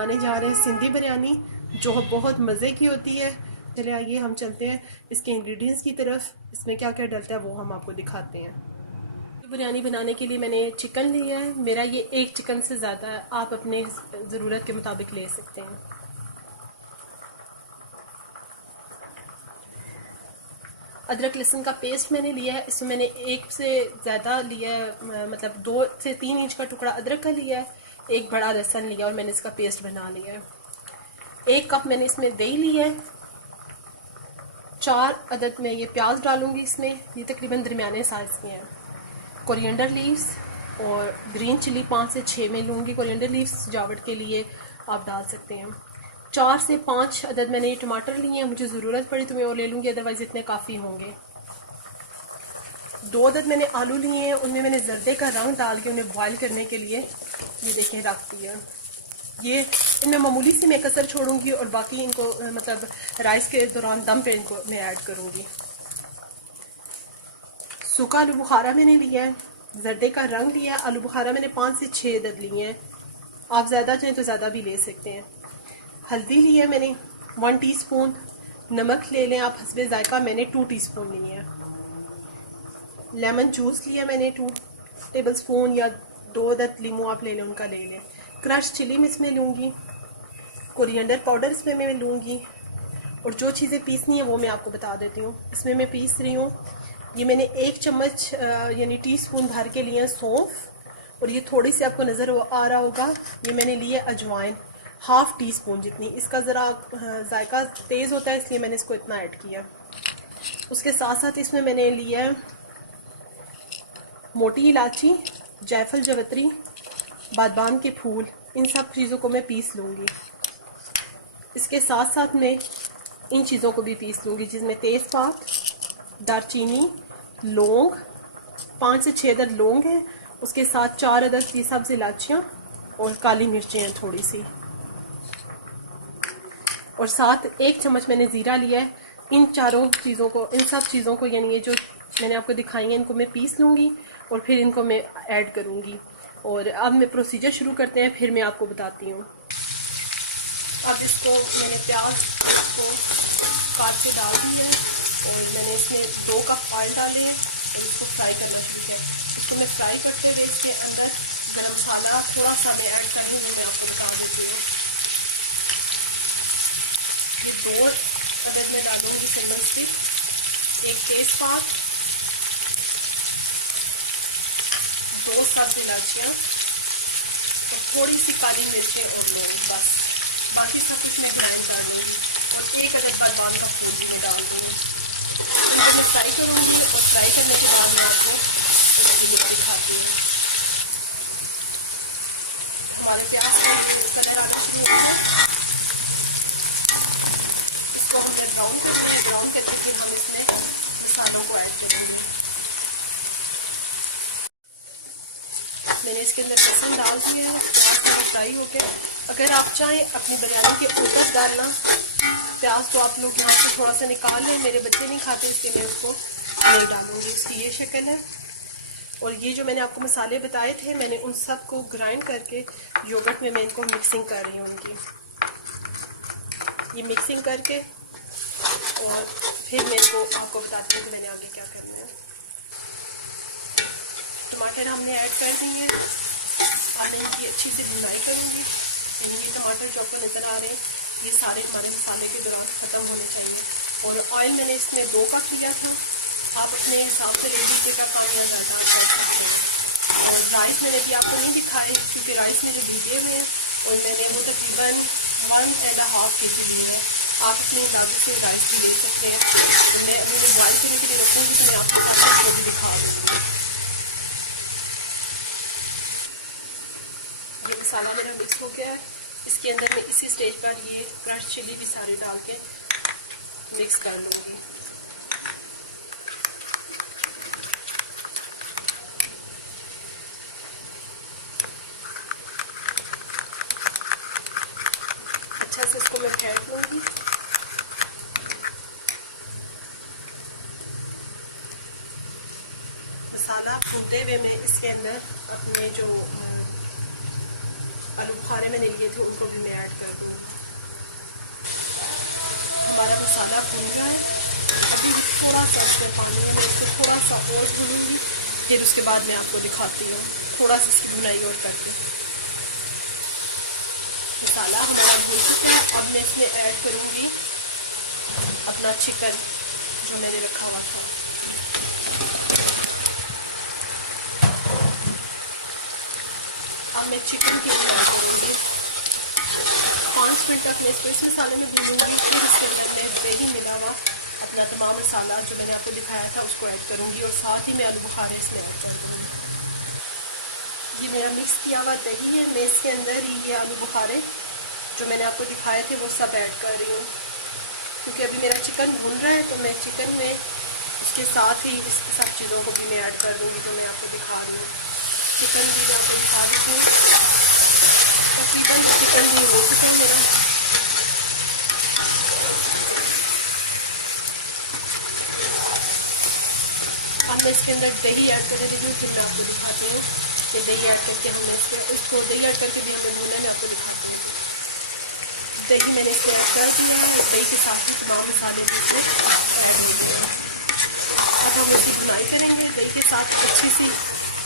बनाने जा रहे हैं सिंधी बिरयानी, जो बहुत मज़े की होती है। चले आइए हम चलते हैं इसके इंग्रेडिएंट्स की तरफ। इसमें क्या क्या डलता है वो हम आपको दिखाते हैं। बिरयानी बनाने के लिए मैंने चिकन लिया है। मेरा ये एक चिकन से ज़्यादा है, आप अपने ज़रूरत के मुताबिक ले सकते हैं। अदरक लहसुन का पेस्ट मैंने लिया है। इसमें मैंने एक से ज़्यादा लिया है, मतलब 2 से 3 इंच का टुकड़ा अदरक का लिया है। एक बड़ा लहसुन लिया और मैंने इसका पेस्ट बना लिया है। 1 कप मैंने इसमें दही लिया है। 4 अदद में ये प्याज डालूंगी इसमें, ये तकरीबन दरमियाने साइज़ के हैं। कोरिएंडर लीव्स और ग्रीन चिली 5 से 6 में लूँगी। कोरिएंडर लीव्स सजावट के लिए आप डाल सकते हैं। 4 से 5 अदद मैंने ये टमाटर लिए हैं, मुझे ज़रूरत पड़ी तो मैं और ले लूँगी, अदरवाइज़ इतने काफ़ी होंगे। 2 अदद मैंने आलू लिए हैं, उनमें मैंने जर्दे का रंग डाल के उन्हें बॉयल करने के लिए ये देखें रख दिया। ये इनमें मामूली सी मैं कसर छोड़ूंगी और बाकी इनको मतलब राइस के दौरान दम पे इनको मैं ऐड करूँगी। सूखा आलू बुखारा मैंने लिया है, जर्दे का रंग लिया है। आलू बुखारा मैंने 5 से 6 अदद लिए हैं, आप ज़्यादा चाहें तो ज़्यादा भी ले सकते हैं। हल्दी लिया है मैंने 1 टीस्पून। नमक ले लें आप हस्बे ज़ायका, मैंने 2 टीस्पून लिए हैं। लेमन जूस लिया मैंने 2 टेबल स्पून या 2 अदद लीमू आप ले लें, उनका ले लें। क्रश चिली मैं इसमें लूँगी। कोरिएंडर पाउडर इसमें मैं लूँगी। और जो चीज़ें पीसनी है वो मैं आपको बता देती हूँ। इसमें मैं पीस रही हूँ, ये मैंने 1 चम्मच यानी टीस्पून भर के लिए सौंफ, और ये थोड़ी सी आपको नज़र आ रहा होगा, ये मैंने लिए अजवाइन 1/2 टीस्पून जितनी। इसका ज़रा जायका तेज़ होता है इसलिए मैंने इसको इतना ऐड किया। उसके साथ साथ इसमें मैंने लिया मोटी इलायची, जायफल, जवित्री, बादाम के फूल, इन सब चीज़ों को मैं पीस लूँगी। इसके साथ साथ मैं इन चीज़ों को भी पीस लूँगी, जिसमें तेज़पात, दालचीनी, लौंग, 5 से 6 अदद लौंग हैं, उसके साथ 4 अदद ये सब्ज़ इलायचियाँ और काली मिर्चें हैं थोड़ी सी, और साथ 1 चम्मच मैंने ज़ीरा लिया है। इन चारों चीज़ों को, इन सब चीज़ों को यानी ये जो मैंने आपको दिखाई है, इनको मैं पीस लूँगी और फिर इनको मैं ऐड करूँगी। और अब मैं प्रोसीजर शुरू करते हैं, फिर मैं आपको बताती हूँ। अब इसको मैंने प्याज को काट के डाल दिया है और मैंने इसमें 2 कप ऑयल डाले हैं और इसको फ्राई करना शुरू किया। इसको मैं फ्राई करते हुए इसके अंदर गरम मसाला थोड़ा सा मैं ऐड करूँगी, मैं आपको बता देती हूँ। ये 2 अदद में डालूँगी सिमल स्टिक, 1 तेज़पात, 2 सब्ज़ इलायचियाँ और थोड़ी सी काली मिर्चें और लौंग, बस। बाकी सब कुछ मैं ग्राइंड कर दूँगी और 1 अदद बादाम का फूल भी मैं डाल दूँगी। इनको मैं फ्राई करूँगी और फ्राई करने के बाद मैं आपको दिखाती हूँ। हमारे प्याज का कलर आना शुरू हो गया, इसको हम ब्राउन करेंगे। ब्राउन करके फिर हम इसमें मसालों को ऐड करेंगे। मैंने इसके अंदर लहसुन डाल दिया है, प्याज थोड़ा फ्राई हो गया। अगर आप चाहें अपनी बिरयानी के ऊपर डालना प्याज, तो आप लोग यहाँ से थोड़ा सा निकाल लें। मेरे बच्चे नहीं खाते इसलिए मैं उसको नहीं डालूँगी। इसकी ये शक्ल है। और ये जो मैंने आपको मसाले बताए थे, मैंने उन सब को ग्राइंड करके योगर्ट में मैं इनको मिक्सिंग कर रही हूँ इनकी। ये मिक्सिंग करके और फिर मैं इसको आपको बताती हूँ कि मैंने आगे क्या करना है। टमाटर हमने ऐड कर दिए हैं। अब मैं इनकी अच्छी से भुनाई करूँगी। ये टमाटर जो आपको नज़र आ रहे हैं, ये सारे हमारे मसाले के दौरान ख़त्म होने चाहिए। और ऑयल मैंने इसमें 2 कप लिया था, आप अपने हिसाब से ले लीजिएगा, कम या ज़्यादा कर सकते हैं। और राइस मैंने भी आपको नहीं दिखाए क्योंकि राइस मेरे भीगे हुए हैं और मैंने वो तकरीबन 1.5 kg लिए है। आप अपने हिसाब से राइस भी ले सकते हैं। तो मैं अभी बॉयल करने के लिए रखूँगी तो मैं आपको सब भी दिखा दूँगी। ये मसाला मेरा मिक्स हो गया है। इसके अंदर मैं इसी स्टेज पर ये क्रश चिली भी सारे डाल के मिक्स कर लूँगी। अच्छा से इसको मैं फेंट लूँगी। मसाला भूनते हुए मैं इसके अंदर अपने जो आलू बुखारे मैंने लिए थे उनको भी मैं ऐड कर दूँगी। हमारा मसाला भून रहा है, अभी थोड़ा सा इसमें पानी है, मैं इसको थोड़ा सा और भूनूँगी, फिर उसके बाद मैं आपको दिखाती हूँ थोड़ा सा इसकी भुनाई और करके। मसाला हमारा भून चुका है, अब मैं इसमें ऐड करूँगी अपना चिकन जो मैंने रखा हुआ था। अब मैं चिकन की भुनाई करूँगी, 5 मिनट तक मैं इसको इस मसाले में भूनूंगी। फिर इसके अंदर मैं दही मिला हुआ अपना तमाम मसाला जो मैंने आपको दिखाया था उसको ऐड करूँगी और साथ ही मैं आलू बुखारे इसमें ऐड कर दूँगी। ये मेरा मिक्स किया हुआ दही है, मैं इसके अंदर ही ये आलू बुखारे जो मैंने आपको दिखाए थे वो सब ऐड कर रही हूँ, क्योंकि अभी मेरा चिकन भून रहा है तो मैं चिकन में उसके साथ ही इसकी सब चीज़ों को भी मैं ऐड कर दूँगी जो मैं आपको दिखा रही हूँ। चिकन भी मैं आपको दिखा रही हूँ, तकरीबन चिकन भी हो चुका है मेरा। अब मैं इसके अंदर दही ऐड कर रही हूँ, फिर मैं आपको दिखाती हूँ कि दही ऐड करके हमने इसको दही ऐड करके भी हमने भूना, मैं आपको दिखाती हूँ। दही मैंने इसको ऐड कर दिया है, दही के साथ ही तमाम मसाले भी इसमें ऐड हो गए। अब हम इसकी भुनाई करेंगे दही के साथ अच्छी सी,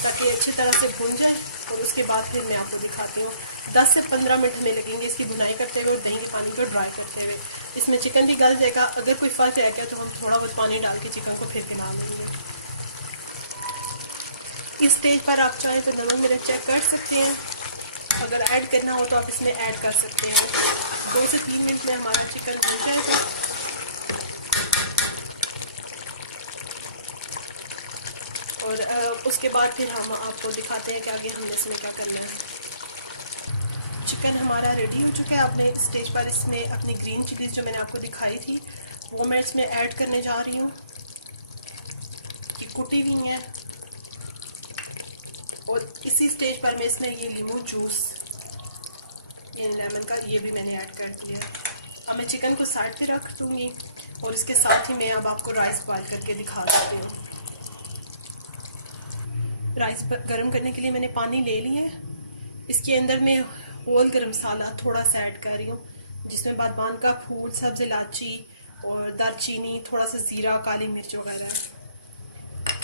ताकि अच्छी तरह से भुन जाए, और उसके बाद फिर मैं आपको दिखाती हूँ। 10 से 15 मिनट में लगेंगे इसकी भुनाई करते हुए, दही के पानी को ड्राई करते हुए। इसमें चिकन भी गल जाएगा, अगर कोई फर्क रह गया तो हम थोड़ा बहुत पानी डाल के चिकन को फिर पिला देंगे। इस स्टेज पर आप चाहें तो नमक मिर्च चेक कर सकते हैं, अगर ऐड करना हो तो आप इसमें ऐड कर सकते हैं। 2 से 3 मिनट में हमारा चिकन भुन जाएगा। और उसके बाद फिर हम आपको दिखाते हैं कि आगे हमने इसमें क्या करना है। चिकन हमारा रेडी हो चुका है। आपने इस स्टेज पर इसमें अपनी ग्रीन चिलीज जो मैंने आपको दिखाई थी वो मैं इसमें ऐड करने जा रही हूँ, ये कुटी हुई है। और इसी स्टेज पर मैं इसमें ये लीमू जूस, ये लेमन का, ये भी मैंने ऐड कर दिया। अब मैं चिकन को साइड पे रख दूँगी और इसके साथ ही मैं अब आपको राइस बॉयल करके दिखा सकती हूँ। राइस गर्म करने के लिए मैंने पानी ले लिया है, इसके अंदर मैं होल गरम मसाला थोड़ा सा ऐड कर रही हूँ, जिसमें बादबान का फूल, सब्ज़ इलायची और दालचीनी, थोड़ा सा ज़ीरा, काली मिर्च वगैरह।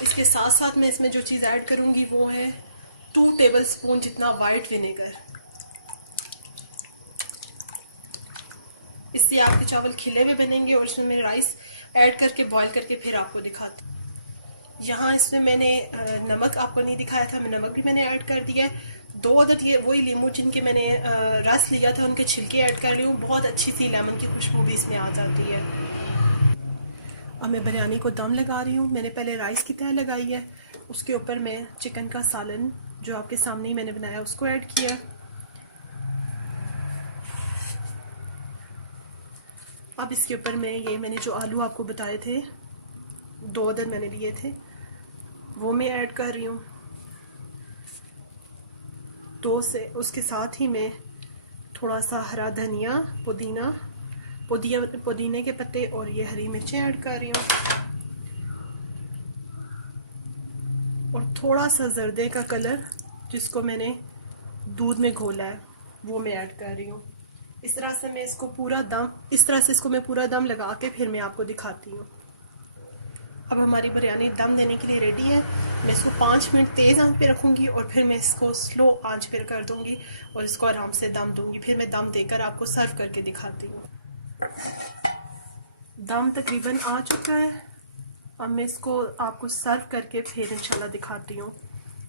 इसके साथ साथ मैं इसमें जो चीज़ ऐड करूँगी वो है 2 टेबलस्पून जितना वाइट विनेगर। इससे आपके चावल खिले हुए बनेंगे। और इसमें मैं राइस ऐड करके बॉईल करके फिर आपको दिखाती हूँ। यहाँ इसमें मैंने नमक आपको नहीं दिखाया था, मैं नमक भी मैंने ऐड कर दिया है। 2 अदद ये वही लीमू जिनके मैंने रस लिया था उनके छिलके ऐड कर रही हूँ, बहुत अच्छी सी लेमन की खुशबू भी इसमें आ जाती है। अब मैं बिरयानी को दम लगा रही हूँ। मैंने पहले राइस की तह लगाई है, उसके ऊपर मैं चिकन का सालन जो आपके सामने ही मैंने बनाया उसको ऐड किया। अब इसके ऊपर मैंने जो आलू आपको बताए थे 2 अदद मैंने लिए थे वो मैं ऐड कर रही हूँ। 2 से उसके साथ ही मैं थोड़ा सा हरा धनिया, पुदीने के पत्ते और ये हरी मिर्चें ऐड कर रही हूँ। और थोड़ा सा जर्दे का कलर जिसको मैंने दूध में घोला है वो मैं ऐड कर रही हूँ। इस तरह से इसको मैं पूरा दम लगा के फिर मैं आपको दिखाती हूँ। अब हमारी बिरयानी दम देने के लिए रेडी है। मैं इसको 5 मिनट तेज़ आंच पे रखूँगी और फिर मैं इसको स्लो आंच पे कर दूँगी और इसको आराम से दम दूँगी। फिर मैं दम देकर आपको सर्व करके दिखाती हूँ। दम तकरीबन आ चुका है, अब मैं इसको आपको सर्व करके फिर इंशाल्लाह दिखाती हूँ।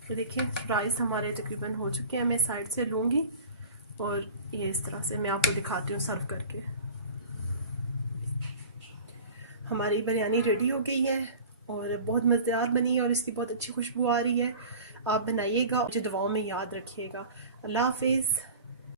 तो देखिए राइस हमारे तकरीबन हो चुके हैं। मैं साइड से लूँगी और ये इस तरह से मैं आपको दिखाती हूँ सर्व करके। हमारी बिरयानी रेडी हो गई है और बहुत मज़ेदार बनी है और इसकी बहुत अच्छी खुशबू आ रही है। आप बनाइएगा, मुझे दुआओं में याद रखिएगा। अल्लाह हाफिज़।